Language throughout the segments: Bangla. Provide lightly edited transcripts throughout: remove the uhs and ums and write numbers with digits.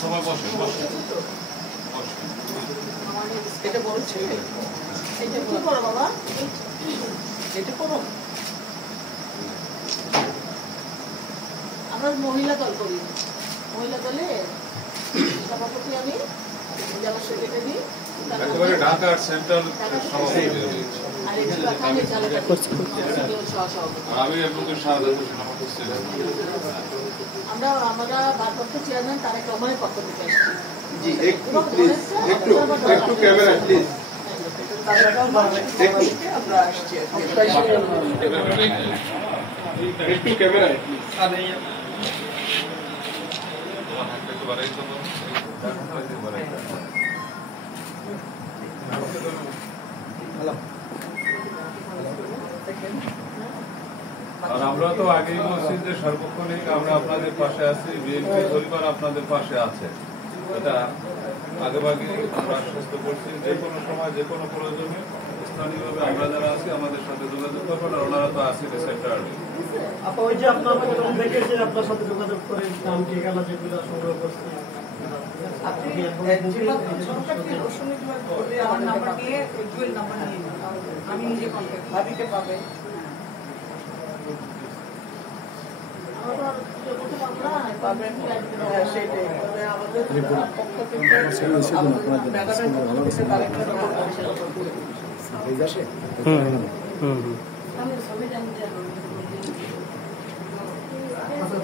সবাই বসে বসে এটা বড় ছেলে, এটা কি করো বাবা, এটা করো। আমরা মহিলা দল করি, মহিলা দলে সভাপতি আমি, আমার সেক্রেটারি, একেবারে ঢাকার সেন্ট্রাল সভাপতি, আমি আপনাদের সাহায্য আমরা ভারপ্রাপ্ত চেয়ারম্যান তারেক রহমানের পক্ষ থেকে আসছি। জি একটু ক্যামেরা প্লিজ। আমরা আসছি একটু ক্যামেরা আর আমরা তো আগেই বলছি যে সর্বক্ষণিক আমরা আপনাদের পাশে আছি, বিএনপি পরিবার আপনাদের পাশে আছে, এটা আগেভাগে আমরা আশ্বস্ত করছি। যে কোনো সময় যে কোনো প্রয়োজনে স্থানীয়ভাবে আমরা যারা আছি আমাদের সাথে যোগাযোগ করবেন, আর ওনারা তো আছি সেক্টরে। আপা ওই যে আপনার দেখেছে আপনার সাথে যোগাযোগ করে নাম ঠিকানা যেগুলো সংগ্রহ করছে আমার নাম্বার নিয়ে জুয়েল নাম্বার নিয়ে আমি নিজে কন্ট্যাক্ট ভাবিতে পাবে।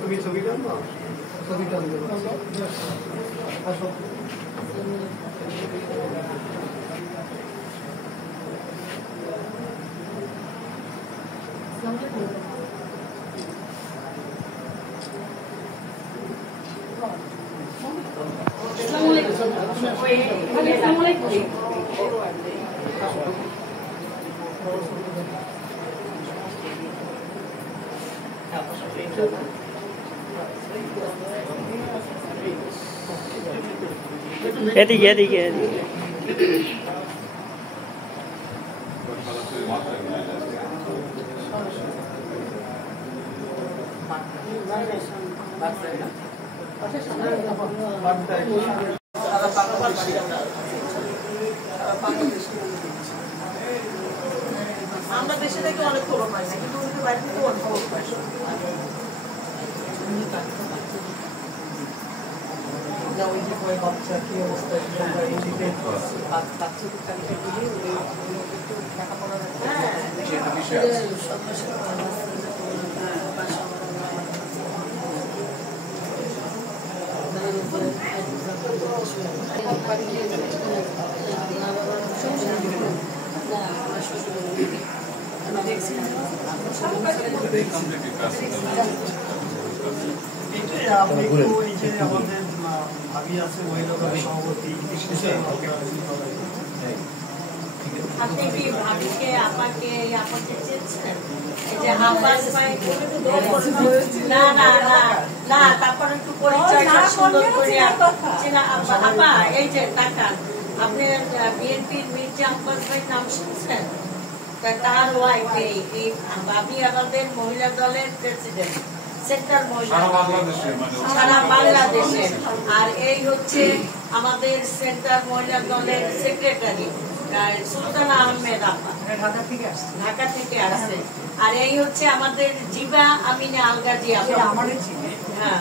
তুমি ছবি টানবো, ছবি টানবো এদিকে এদিকে এদিকে আমরা দেশে থেকে অনেক খবর পাইছি, কিন্তু বাইরে থেকে অনেক খবর পাইছি। ওই যে কয় বাচ্চা কি অবস্থা, বাচ্চাদের তালিকা দিয়ে একটু লেখাপড়া আমাদের ভাবি আছে মহিলা দলের সভাপতি, আপনি কি ভাবিকে আপাকে আপনাকে চেয়েছেন? এই যে না না না না, তারপর একটু পরিচয়টা সুন্দর করে চেনা। আপা এই যে টাকা আপনি বিএনপির মির্জা আব্বাস ভাই নাম শুনছেন? তার ওয়াইফ এই ভাবি আমাদের মহিলা দলের প্রেসিডেন্ট, সেক্টর মহিলা সারা বাংলাদেশের। আর এই হচ্ছে আমাদের সেন্টার মহিলা দলের সেক্রেটারি সুলতানা আহমেদ আপা, ঢাকা থেকে আসছে। আর এই হচ্ছে আমাদের জিবা আমিনা আলগাজি আপা। হ্যাঁ,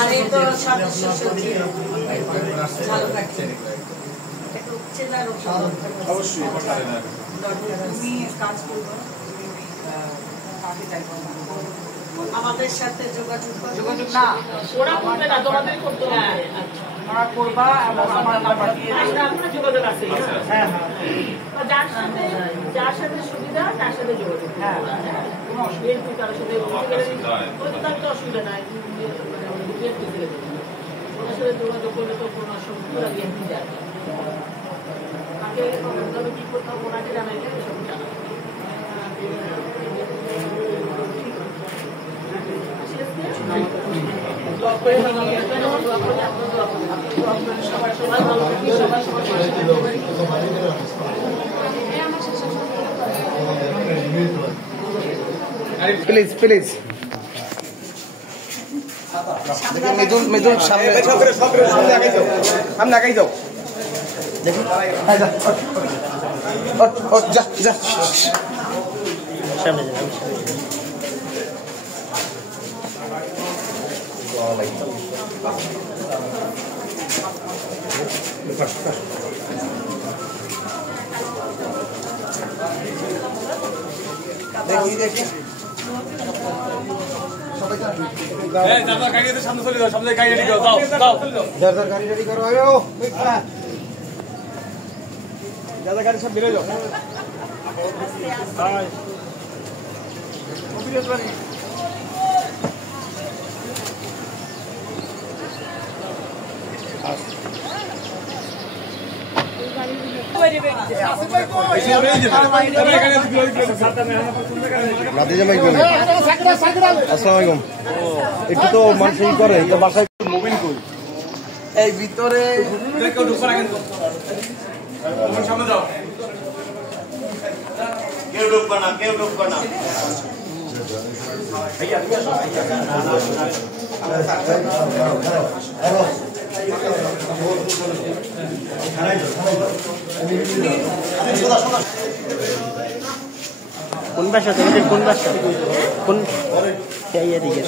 আর এই তো সদস্য সচিব আমাদের সাথে যোগাযোগ না, ওরা করবে না, তোমাদের করতে হবে। ওরা করবা এবং আমার নাম্বার দিয়ে আমরা যোগাযোগ আছে। হ্যাঁ হ্যাঁ, যার সাথে সুবিধা তার সাথে যোগাযোগ। হ্যাঁ, কোনো অসুবিধা কারোর সাথে অসুবিধা নাই, ওনার সাথে যোগাযোগ করলে তো কোনো অসুবিধা দিয়ে যায়। আগে কি করতে হবে ওনাকে জানাইলে সব জানা। প্লিজ প্লিজ মিদুল মিদুল সামনে সামনে আগাই যাও, সামনে আগাই যাও। দেখি যা যা সামনে যান দেখি দেখি যার যার গাড়ি রেডি করো আয়ো যার যার গাড়ি সব বেরো যাও আসসালামাইকুম একটু তো মানুষ করে বাসায় মোবাইল কই এই ভিতরে কেউ ঢুকবে না, কেউ ঢুকবে না। কোন বাসা তোমাদের কোন বাসা কোন এদিকে